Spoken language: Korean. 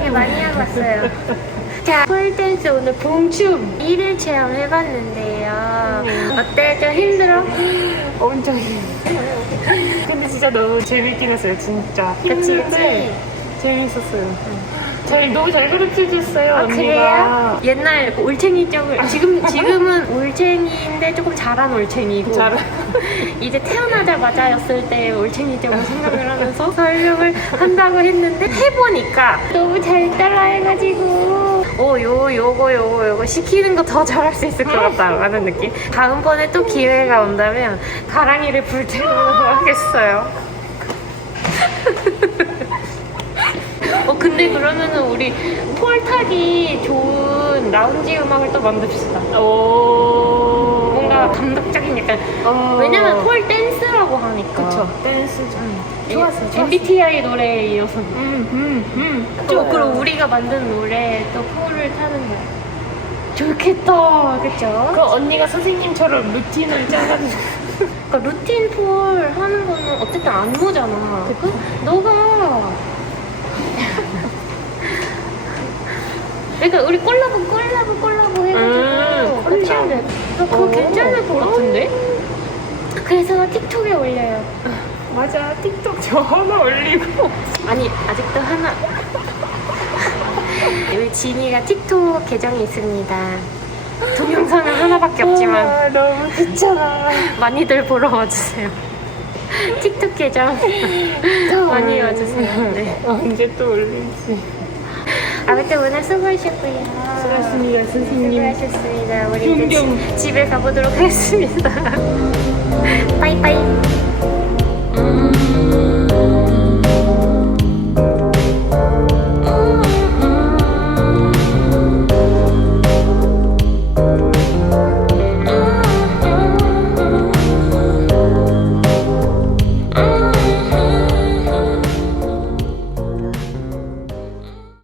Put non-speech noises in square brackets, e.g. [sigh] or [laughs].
되게 많이 하고 왔어요. 자, 폴댄스 오늘 봉춤 1일 체험 해봤는데요. 어때? 좀 힘들어? 엄청 힘. 근데 진짜 너무 재밌긴 했어요, 진짜. 그치, 힘든데 재밌었어요. 잘 너무 잘 가르쳐 줬어요, 아, 언니가. 그래요? 옛날 그 올챙이 쪽을 지금 지금은 올챙이인데 조금 잘한 올챙이고 잘. [laughs] 이제 태어나자마자였을 때 올챙이 쪽을 생각을 하면서 설명을 한다고 했는데 해보니까 너무 잘 따라해가지고 오요 요거 요거 요거 시키는 거 더 잘할 수 있을 것 같다라는 느낌. 다음번에 또 기회가 온다면 가랑이를 불태우고 하겠어요. 어 근데 그러면은 우리 폴 타기 좋은 라운지 음악을 또 만듭시다. 오. 뭔가 감독적인 약간 어. 왜냐면 폴 댄스라고 하니까. 그쵸. 댄스죠. 좋았어. 좋았어. MBTI 노래에 이어서. 음, 음, 음. 또 그리고 우리가 만든 노래 또 폴을 타는 거야. 좋겠다, 그쵸? 그 언니가 선생님처럼 루틴을 짜가지고. [laughs] 그러니까 루틴 폴 하는 거는 어쨌든 안무잖아. 그 너가 그러니까 우리 콜라보 콜라보 콜라보 해가지고 음. 아, 그거 오. 괜찮을 것 같은데? 그래서 틱톡에 올려요. 맞아, 틱톡 저 하나 올리고. 아니 아직도 하나. 우리 진이가 틱톡 계정이 있습니다. 동영상은 하나밖에 없지만 아, 너무 귀찮아. 많이들 보러 와주세요. 틱톡 계정 많이 와주세요. 네. 언제 또 올릴지. 아무튼 오늘 수고하셨고요. 수고하셨습니다, 선생님. 수고하셨습니다. 우리 이제. 지- 집에 가보도록 하겠습니다. [laughs] 빠이빠이. 음.